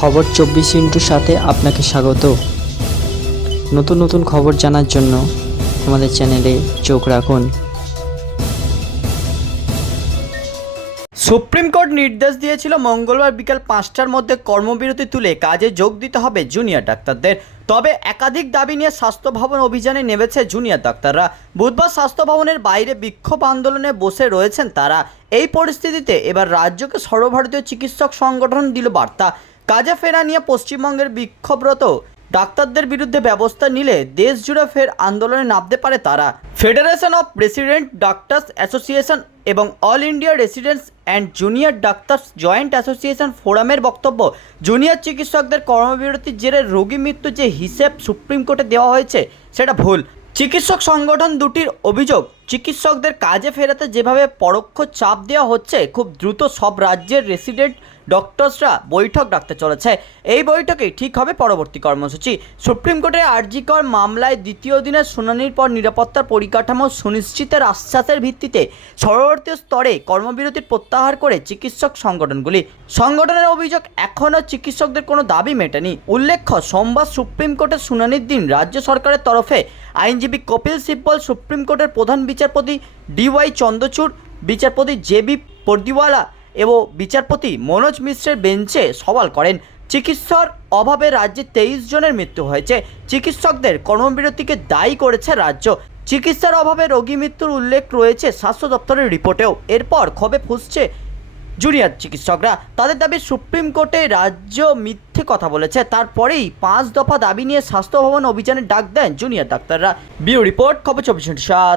খবর চব্বিশ ইন্টুর সাথে আপনাকে স্বাগত। নতুন নতুন খবর জানার জন্য আমাদের চ্যানেলে চোখ রাখুন। সুপ্রিম কোর্ট নির্দেশ দিয়েছিল মঙ্গলবার বিকাল পাঁচটার মধ্যে কর্মবিরতি তুলে কাজে যোগ দিতে হবে জুনিয়র ডাক্তারদের। তবে একাধিক দাবি নিয়ে স্বাস্থ্য ভবন অভিযানে নেমেছে জুনিয়র ডাক্তাররা। বুধবার স্বাস্থ্য ভবনের বাইরে বিক্ষোভ আন্দোলনে বসে রয়েছেন তারা। এই পরিস্থিতিতে এবার রাজ্যকে সর্বভারতীয় চিকিৎসক সংগঠন দিল বার্তা। কাজে ফেরা নিয়ে পশ্চিমবঙ্গের বিক্ষোভরত ডাক্তারদের বিরুদ্ধে ব্যবস্থা নিলে দেশ জুড়ে ফের আন্দোলনে নামতে পারে তারা। Federation of resident doctors association এবং all India residents and junior doctors joint association ফোরামের বক্তব্য, জুনিয়র চিকিৎসকদের কর্মবিরতির জেরে রোগী মৃত্যু যে হিসেব সুপ্রিম কোর্টে দেওয়া হয়েছে, সেটা ভুল। চিকিৎসক সংগঠন দুটির অভিযোগ, চিকিৎসকদের কাজে ফেরাতে যেভাবে পরোক্ষ চাপ দেওয়া হচ্ছে, খুব দ্রুত সব রাজ্যের রেসিডেন্ট ডক্টরসরা বৈঠক ডাকতে চলেছে। এই বৈঠকেই ঠিক হবে পরবর্তী কর্মসূচি। সুপ্রিম কোর্টের আরজিকর মামলায় দ্বিতীয় দিনের শুনানির পর নিরাপত্তার পরিকাঠামো সুনিশ্চিতের আশ্বাসের ভিত্তিতে সর্বভারতীয় স্তরে কর্মবিরতির প্রত্যাহার করে চিকিৎসক সংগঠনগুলি। সংগঠনের অভিযোগ, এখনও চিকিৎসকদের কোনো দাবি মেটেনি। উল্লেখ্য, সোমবার সুপ্রিম কোর্টের শুনানির দিন রাজ্য সরকারের তরফে আইনজীবী কপিল সিব্বল, সুপ্রিম কোর্টের প্রধান বিচারপতি ডিওয়াই চন্দ্রচূড়, বিচারপতি জেবি পর্দিওয়ালা এবং বিচারপতি মনোজ মিশ্রের বেঞ্চে সওয়াল করেন। চিকিৎসার অভাবে রাজ্যে তেইশ জনের মৃত্যু হয়েছে। চিকিৎসকদের কর্মবিরতিকে দায়ী করেছে রাজ্য। চিকিৎসার অভাবে রোগী মৃত্যুর উল্লেখ রয়েছে স্বাস্থ্য দপ্তরের রিপোর্টেও। এরপর ক্ষোভে ফুসছে জুনিয়র চিকিৎসকরা তাদের দাবি সুপ্রিম কোর্টে রাজ্য মিথ্যে কথা বলেছে। তারপরেই পাঁচ দফা দাবি নিয়ে স্বাস্থ্য ভবন অভিযানের ডাক দেন জুনিয়র ডাক্তাররা। বিউ রিপোর্ট, খবর চব্বিশ সাত।